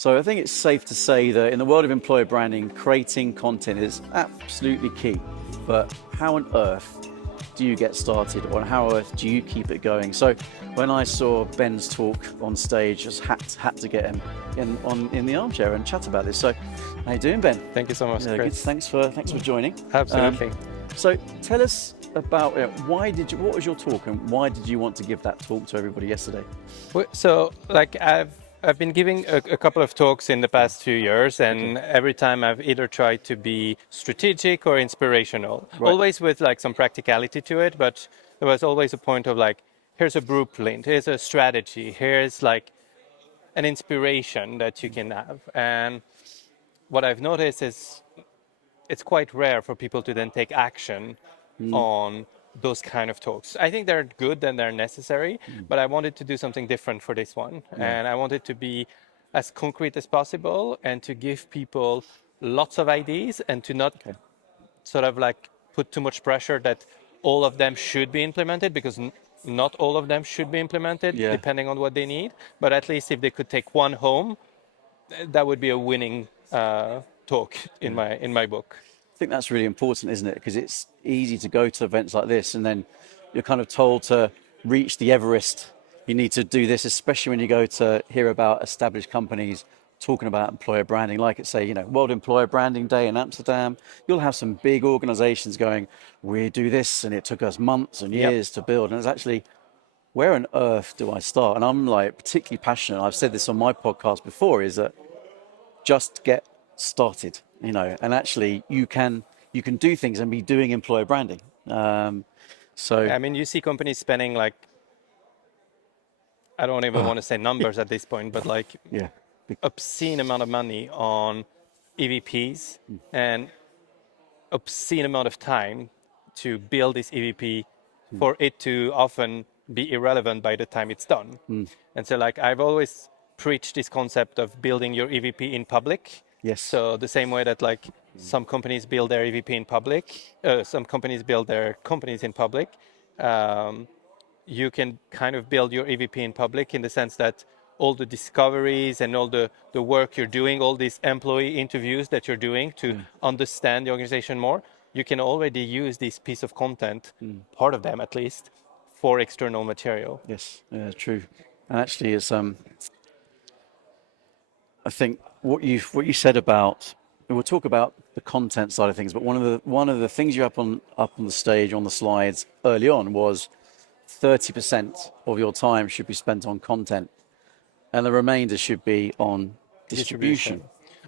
So I think it's safe to say that in the world of employer branding, creating content is absolutely key. But how on earth do you get started, or how on earth do you keep it going? So when I saw Ben's talk on stage, just had to get him in the armchair and chat about this. So how you doing, Ben? Thank you so much, Good. Chris. Thanks for joining. Absolutely. So tell us about what was your talk, and why did you want to give that talk to everybody yesterday? So, I've been giving a couple of talks in the past 2 years, and every time I've either tried to be strategic or inspirational, always with like some practicality to it, but there was always a point of like, here's a blueprint, here's a strategy, here's like an inspiration that you can have. And what I've noticed is it's quite rare for people to then take action on those kind of talks. I think they're good and they're necessary, but I wanted to do something different for this one. And I wanted to be as concrete as possible and to give people lots of ideas and to not sort of like put too much pressure that all of them should be implemented, because not all of them should be implemented depending on what they need. But at least if they could take one home, that would be a winning talk in my book. I think that's really important, isn't it? Because it's easy to go to events like this and then you're kind of told to reach the Everest. You need to do this, especially when you go to hear about established companies talking about employer branding, like it's say, World Employer Branding Day in Amsterdam. You'll have some big organizations going, we do this and it took us months and years to build. And it's actually, where on earth do I start? And I'm like particularly passionate. I've said this on my podcast before, is that just get started, and actually you can do things and be doing employer branding. I mean, you see companies spending like, I don't even want to say numbers at this point, but like obscene amount of money on EVPs and obscene amount of time to build this EVP for it to often be irrelevant by the time it's done. And so like I've always preached this concept of building your EVP in public. Yes. So the same way that like some companies build their EVP in public, some companies build their companies in public, you can kind of build your EVP in public in the sense that all the discoveries and all the work you're doing, all these employee interviews that you're doing to understand the organization more, you can already use this piece of content, part of them at least, for external material. Yes, true. And actually, it's I think what you said about, and we'll talk about the content side of things, but one of the things you up on the stage on the slides early on was 30% of your time should be spent on content, and the remainder should be on distribution.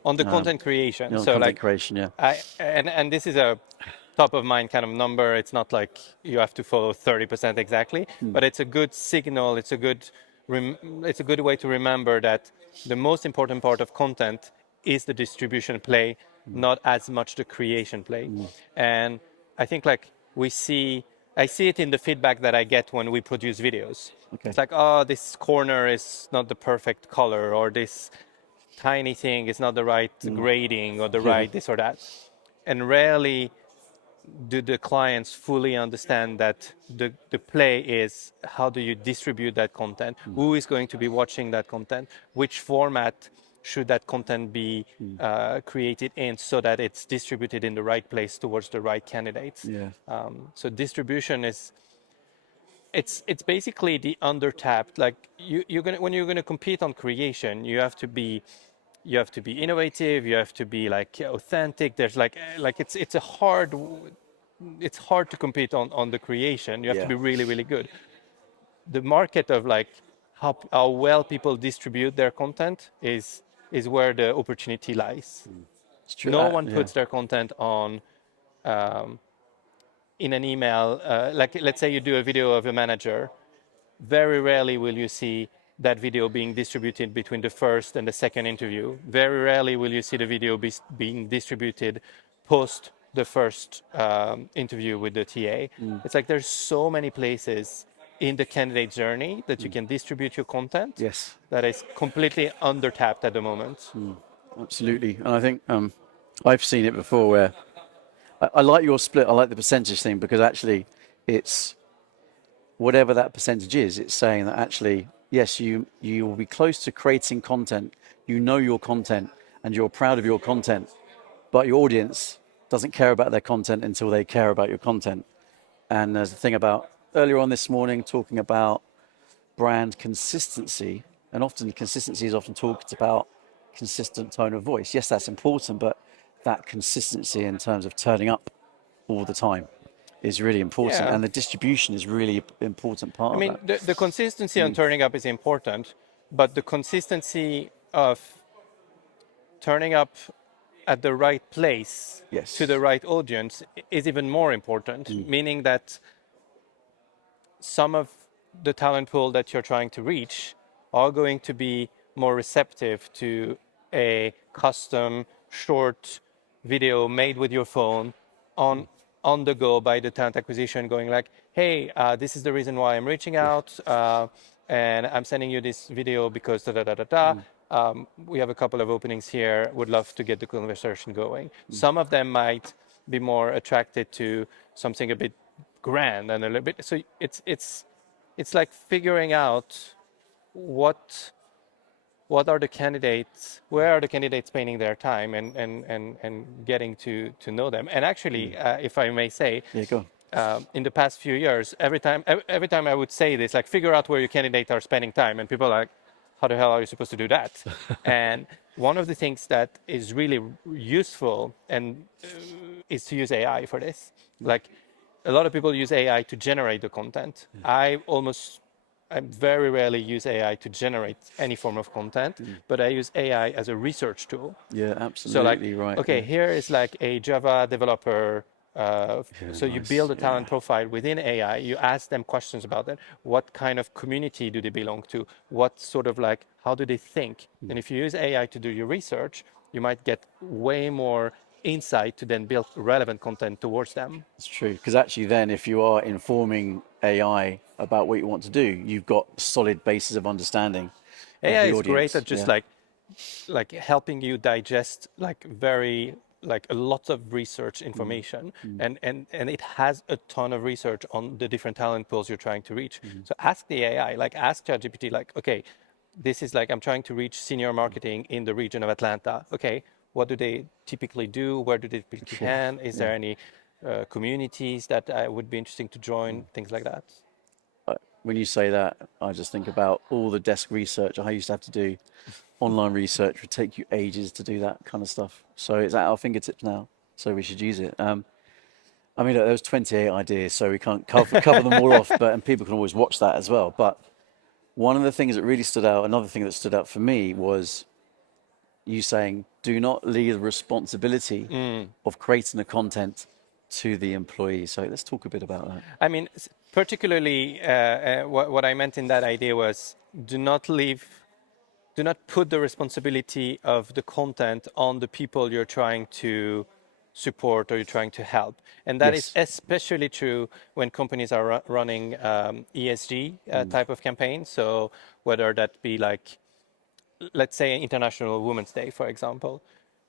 On the content creation. So content creation, and this is a top of mind kind of number. It's not like you have to follow 30% exactly, but it's a good signal. It's a good way to remember that the most important part of content is the distribution play, not as much the creation play. And I think like I see it in the feedback that I get when we produce videos. It's like, oh, this corner is not the perfect color, or this tiny thing is not the right grading, or the right this or that. And rarely do the clients fully understand that the play is how do you distribute that content, who is going to be watching that content, which format should that content be created in so that it's distributed in the right place towards the right candidates. So distribution is, it's basically the undertapped, like when you're gonna compete on creation, you have to be innovative, you have to be like authentic. There's like it's hard to compete on the creation. You have to be really, really good. The market of like how well people distribute their content is where the opportunity lies. It's true. No one puts their content on in an email. Like let's say you do a video of a manager. Very rarely will you see that video being distributed between the first and the second interview. Very rarely will you see the video being distributed post the first interview with the TA. It's like there's so many places in the candidate journey that you can distribute your content. Yes. That is completely undertapped at the moment. Absolutely. And I think I've seen it before where I like your split. I like the percentage thing, because actually it's whatever that percentage is, it's saying that actually yes, you will be close to creating content. You know your content, and you're proud of your content, but your audience doesn't care about their content until they care about your content. And there's a thing about earlier on this morning talking about brand consistency, and often consistency is often talked about consistent tone of voice. Yes, that's important, but that consistency in terms of turning up all the time is really important, Yeah. and the distribution is really important part I of mean, that. the consistency on turning up is important, but the consistency of turning up at the right place to the Yes. right audience is even more important, meaning that some of the talent pool that you're trying to reach are going to be more receptive to a custom short video made with your phone on the go by the talent acquisition, going like, hey, this is the reason why I'm reaching out, and I'm sending you this video because da da da da da. We have a couple of openings here, would love to get the conversation going. Some of them might be more attracted to something a bit grand and a little bit, so it's like figuring out what are the candidates, where are the candidates spending their time, and getting to know them. And actually, if I may say, Yeah, go on. in the past few years, every time I would say this, like, figure out where your candidates are spending time, and people are like, how the hell are you supposed to do that? And one of the things that is really useful and is to use AI for this. Like, a lot of people use AI to generate the content. I very rarely use AI to generate any form of content, but I use AI as a research tool. Yeah, So like, absolutely right. okay, Yeah. here is like a Java developer. Yeah, So you nice. build a talent profile within AI. You ask them questions about that. What kind of community do they belong to? What sort of like, how do they think? And if you use AI to do your research, you might get way more insight to then build relevant content towards them. It's true, because actually then if you are informing AI about what you want to do, you've got solid basis of understanding of AI the is great at audience. just Yeah. like helping you digest like very like a lot of research information, and it has a ton of research on the different talent pools you're trying to reach. So ask the AI, like ask ChatGPT, like, okay, this is like I'm trying to reach senior marketing in the region of Atlanta. Okay, what do they typically do? Where do they typically Yeah. can? Is there any communities that would be interesting to join? Things like that. When you say that, I just think about all the desk research I used to have to do. Online research would take you ages to do that kind of stuff. So it's at our fingertips now. So we should use it. I mean, look, there was 28 ideas, so we can't cover them all off. But and people can always watch that as well. But one of the things that really stood out, another thing that stood out for me was you saying, do not leave the responsibility of creating the content to the employee. So let's talk a bit about that. I mean, particularly what I meant in that idea was do not put the responsibility of the content on the people you're trying to support or you're trying to help. And that is Yes. especially true when companies are running ESG type of campaigns. So whether that be like, let's say, International Women's Day, for example,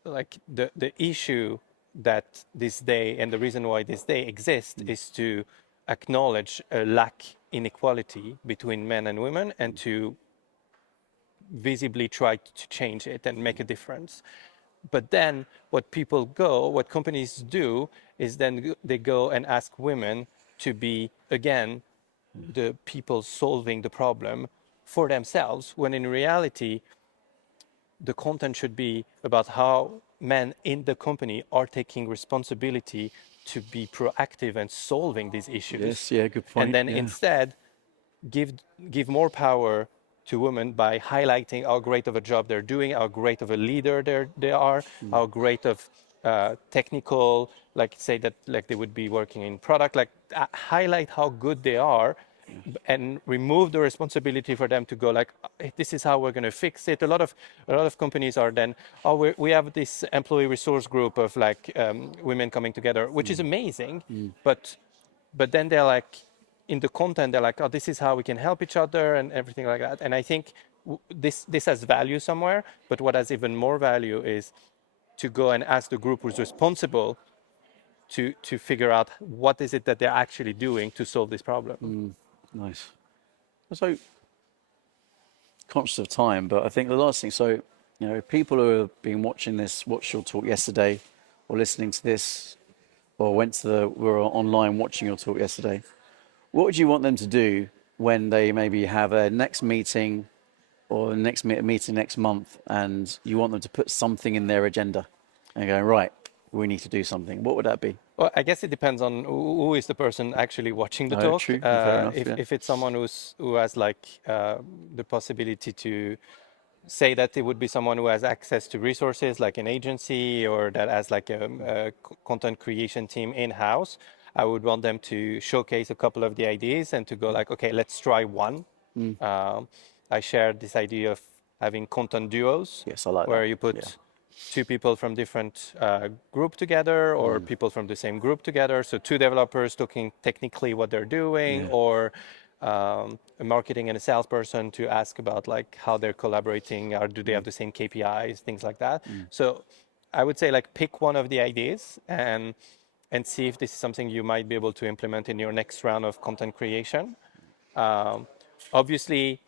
like the issue that this day and the reason why this day exists is to acknowledge a lack inequality between men and women and to visibly try to change it and make a difference. But then what companies do is then they go and ask women to be, again, the people solving the problem for themselves, when in reality, the content should be about how men in the company are taking responsibility to be proactive and solving these issues. Yes. Yeah. Good And point. then Yeah. instead, give more power to women by highlighting how great of a job they're doing, how great of a leader they are, how great of technical, like say that like they would be working in product, like highlight how good they are, and remove the responsibility for them to go like, this is how we're going to fix it. A lot of companies are then, oh, we have this employee resource group of like women coming together, which is amazing, but then they're like, in the content, they're like, oh, this is how we can help each other and everything like that. And I think this has value somewhere, but what has even more value is to go and ask the group who's responsible to figure out what is it that they're actually doing to solve this problem. Nice. So conscious of time, but I think the last thing, so, you know, people who have been watching this, watched your talk yesterday, or listening to this, or were online watching your talk yesterday, what would you want them to do when they maybe have a next meeting or next meeting next month, and you want them to put something in their agenda and go, right, we need to do something? What would that be? Well, I guess it depends on who is the person actually watching the Oh, talk. true. Fair enough, yeah. If it's someone who has like the possibility to say that it would be someone who has access to resources like an agency, or that has like a content creation team in-house, I would want them to showcase a couple of the ideas and to go like, okay, let's try one. I shared this idea of having content duos. Yes, I like where that. you put Yeah. two people from different group together, or people from the same group together. So two developers talking technically what they're doing, or a marketing and a salesperson to ask about like how they're collaborating, or do they have the same KPIs, things like that. So I would say like pick one of the ideas and see if this is something you might be able to implement in your next round of content creation. Obviously,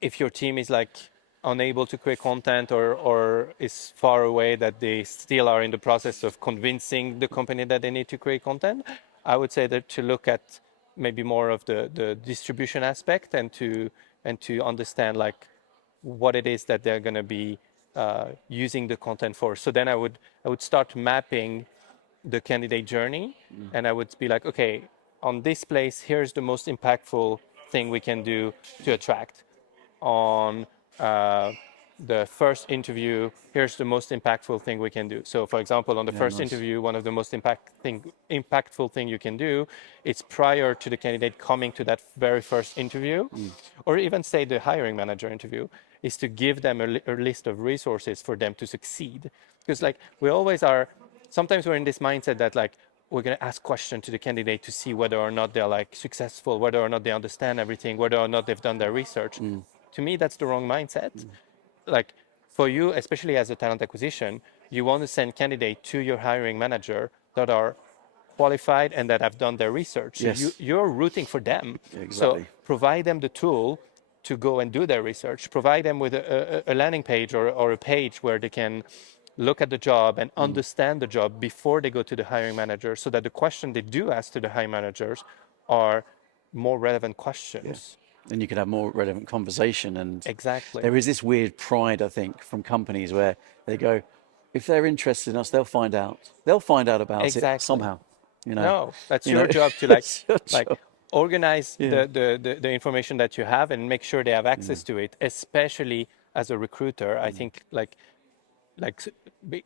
if your team is like unable to create content, or is far away, that they still are in the process of convincing the company that they need to create content, I would say that to look at maybe more of the distribution aspect, and to understand like what it is that they're going to be using the content for. So then I would start mapping the candidate journey, and I would be like, okay, on this place, here's the most impactful thing we can do to attract. On the first interview, here's the most impactful thing we can do. So for example, on the first interview, one of the most impactful thing you can do is, prior to the candidate coming to that very first interview, or even say the hiring manager interview, is to give them a list of resources for them to succeed. Because like we always are, sometimes we're in this mindset that like we're going to ask questions to the candidate to see whether or not they're like successful, whether or not they understand everything, whether or not they've done their research. To me, that's the wrong mindset. Like for you, especially as a talent acquisition, you want to send candidates to your hiring manager that are qualified and that have done their research. Yes. So you're rooting for them. Exactly. So provide them the tool to go and do their research. Provide them with a landing page or a page where they can look at the job and understand the job before they go to the hiring manager, so that the question they do ask to the hiring managers are more relevant questions. Then you can have more relevant conversation. And Exactly. there is this weird pride, I think, from companies where they go, if they're interested in us, they'll find out. They'll find out about it somehow. You know? No, that's You your know? job to It's your like job. organize the information that you have and make sure they have access to it. Especially as a recruiter, I think like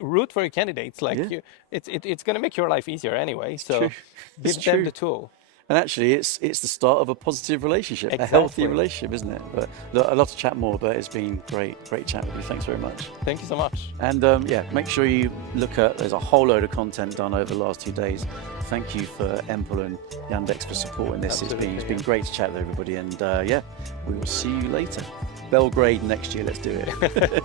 root for your candidates. Like it's going to make your life easier anyway. So true. give It's them true. the tool. And actually, it's the start of a positive relationship, a healthy relationship, isn't it? But look, I'd love to chat more, but it's been great chat with you. Thanks very much. Thank you so much. And make sure you look at, there's a whole load of content done over the last 2 days. Thank you for Empple and Yandex for supporting this. Absolutely, It's been great to chat with everybody. And we will see you later. Belgrade next year, let's do it.